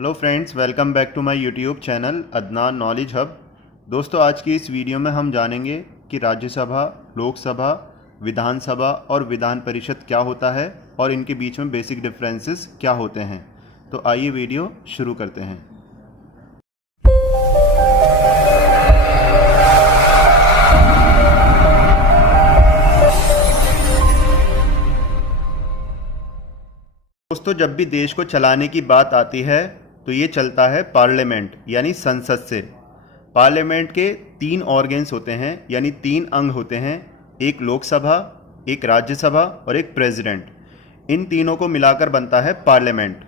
Hello friends, welcome back to my YouTube channel Adnan knowledge hub. दोस्तों, आज की इस वीडियो में हम जानेंगे कि राज्यसभा, लोकसभा, विधानसभा और विधान परिषद क्या होता है और इनके बीच में बेसिक डिफरेंसेस क्या होते हैं। तो आइए वीडियो शुरू करते हैं। दोस्तों, जब भी देश को चलाने की बात आती है तो ये चलता है पार्लियामेंट यानी संसद से। पार्लियामेंट के 3 ऑर्गन्स होते हैं यानी 3 अंग होते हैं, एक लोकसभा, एक राज्यसभा और एक प्रेसिडेंट। इन तीनों को मिलाकर बनता है पार्लियामेंट।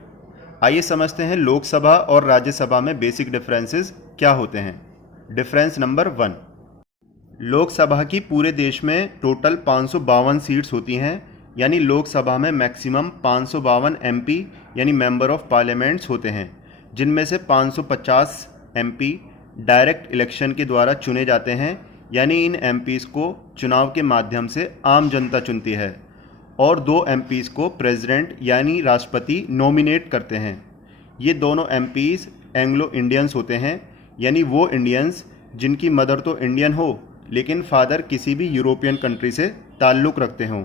आइए समझते हैं लोकसभा और राज्यसभा में बेसिक डिफरेंसेस क्या होते हैं। डिफरेंस नंबर 1, लोकसभा की पूरे देश में टोटल 552 सीट्स होती हैं, यानी लोकसभा में मैक्सिमम 552 एमपी यानी मेंबर ऑफ पार्लियामेंट्स होते हैं, जिनमें से 550 एमपी डायरेक्ट इलेक्शन के द्वारा चुने जाते हैं, यानी इन एमपीज़ को चुनाव के माध्यम से आम जनता चुनती है, और 2 एमपीज़ को प्रेसिडेंट यानी राष्ट्रपति नॉमिनेट करते हैं। ये दोनों एमपीज़ एंग्लो इंडियंस होते हैं, यानी वो इंडियंस जिनकी मदर तो इंडियन हो लेकिन फादर किसी भी यूरोपियन कंट्री से ताल्लुक़ रखते हों।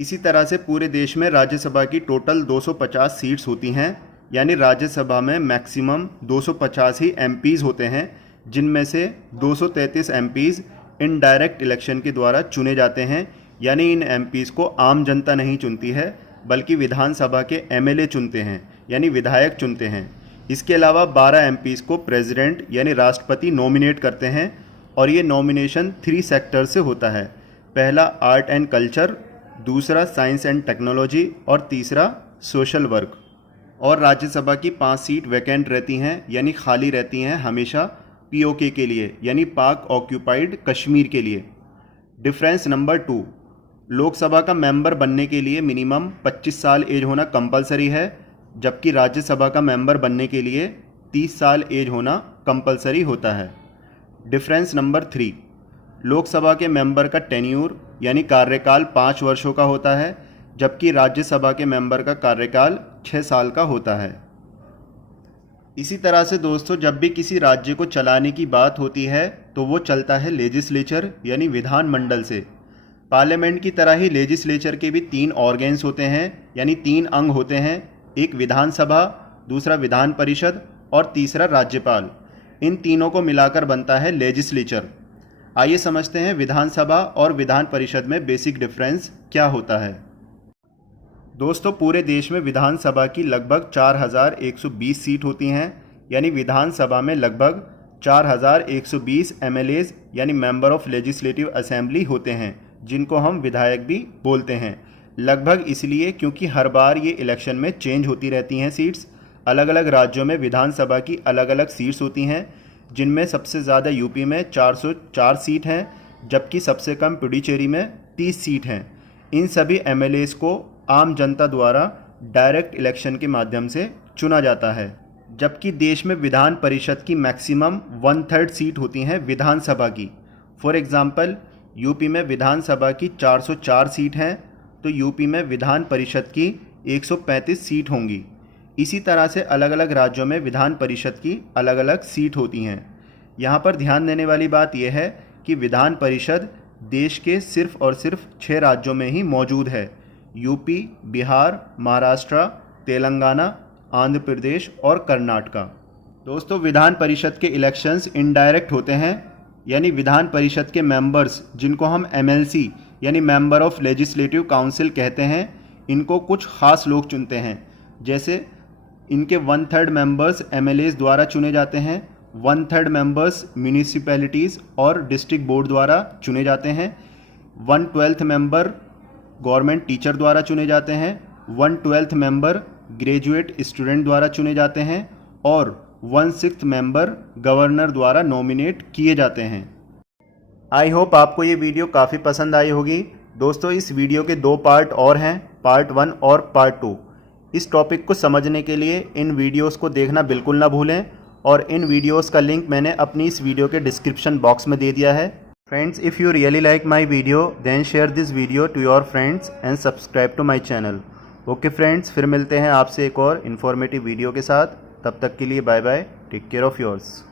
इसी तरह से पूरे देश में राज्यसभा की टोटल 250 सीट्स होती हैं, यानी राज्यसभा में मैक्सिमम 250 ही एमपीज़ होते हैं, जिनमें से 233 एमपीज़ इनडायरेक्ट इलेक्शन के द्वारा चुने जाते हैं, यानी इन एमपीज़ को आम जनता नहीं चुनती है बल्कि विधानसभा के एमएलए चुनते हैं, यानी विधायक चुनते हैं। इसके अलावा 12 एमपीज़ को प्रेसिडेंट यानी राष्ट्रपति नॉमिनेट करते हैं, और ये नॉमिनेशन 3 सेक्टर से होता है। पहला आर्ट एंड कल्चर, दूसरा साइंस एंड टेक्नोलॉजी और तीसरा सोशल वर्क। और राज्यसभा की 5 सीट वैकेंट रहती हैं, यानी खाली रहती हैं हमेशा पीओके के लिए, यानी पाक ऑक्यूपाइड कश्मीर के लिए। डिफरेंस नंबर 2, लोकसभा का मेंबर बनने के लिए मिनिमम 25 साल एज होना कंपलसरी है, जबकि राज्यसभा का मेंबर बनने के लिए 30 साल एज होना कंपलसरी होता है। डिफरेंस नंबर 3, लोकसभा के मेंबर का टेन्यूर यानी कार्यकाल 5 वर्षों का होता है, जबकि राज्यसभा के मेंबर का कार्यकाल 6 साल का होता है। इसी तरह से दोस्तों, जब भी किसी राज्य को चलाने की बात होती है तो वो चलता है लेजिस्लेचर यानी विधानमंडल से। पार्लियामेंट की तरह ही लेजिस्लेचर के भी 3 ऑर्गन्स होते हैं, यानी 3 अंग होते हैं, एक विधानसभा, दूसरा विधान परिषद और तीसरा राज्यपाल। इन तीनों को मिलाकर बनता है लेजिस्लेचर। आइए समझते हैं विधानसभा और विधान परिषद में बेसिक डिफरेंस क्या होता है। दोस्तों, पूरे देश में विधानसभा की लगभग 4120 सीट होती हैं, यानी विधानसभा में लगभग 4120 एमएलएज यानी मेंबर ऑफ लेजिस्लेटिव असेंबली होते हैं, जिनको हम विधायक भी बोलते हैं। लगभग इसलिए क्योंकि हर बार ये इलेक्शन में चेंज होती रहती हैं सीट्स। अलग अलग राज्यों में विधानसभा की अलग अलग सीट्स होती हैं, जिनमें सबसे ज़्यादा यूपी में 404 सीट हैं, जबकि सबसे कम पुडुचेरी में 30 सीट हैं। इन सभी एमएलएज को आम जनता द्वारा डायरेक्ट इलेक्शन के माध्यम से चुना जाता है, जबकि देश में विधान परिषद की मैक्सिमम 1/3 सीट होती हैं विधानसभा की। फॉर एग्ज़ाम्पल, यूपी में विधानसभा की 404 सीट हैं, तो यूपी में विधान परिषद की 135 सीट होंगी। इसी तरह से अलग अलग राज्यों में विधान परिषद की अलग अलग सीट होती हैं। यहाँ पर ध्यान देने वाली बात यह है कि विधान परिषद देश के सिर्फ और सिर्फ 6 राज्यों में ही मौजूद है, यूपी, बिहार, महाराष्ट्र, तेलंगाना, आंध्र प्रदेश और कर्नाटका। दोस्तों, विधान परिषद के इलेक्शंस इनडायरेक्ट होते हैं, यानी विधान परिषद के मेंबर्स, जिनको हम एमएलसी यानी मेंबर ऑफ लेजिस्लेटिव काउंसिल कहते हैं, इनको कुछ खास लोग चुनते हैं। जैसे इनके 1/3 मेंबर्स एमएलएज द्वारा चुने जाते हैं, 1/3 मेंबर्स म्यूनिसिपैलिटीज़ और डिस्ट्रिक्ट बोर्ड द्वारा चुने जाते हैं, 1/12 मेंबर गवर्नमेंट टीचर द्वारा चुने जाते हैं, 1/12 मेंबर ग्रेजुएट स्टूडेंट द्वारा चुने जाते हैं, और 1/6 मेंबर गवर्नर द्वारा नॉमिनेट किए जाते हैं। आई होप आपको ये वीडियो काफ़ी पसंद आई होगी। दोस्तों, इस वीडियो के 2 पार्ट और हैं, पार्ट 1 और पार्ट 2। इस टॉपिक को समझने के लिए इन वीडियोस को देखना बिल्कुल ना भूलें, और इन वीडियोस का लिंक मैंने अपनी इस वीडियो के डिस्क्रिप्शन बॉक्स में दे दिया है। Friends, if you really like my video then share this video to your friends and subscribe to my channel. Okay friends, फिर मिलते हैं आपसे एक और इन्फॉर्मेटिव वीडियो के साथ। तब तक के लिए bye bye, take care of yours.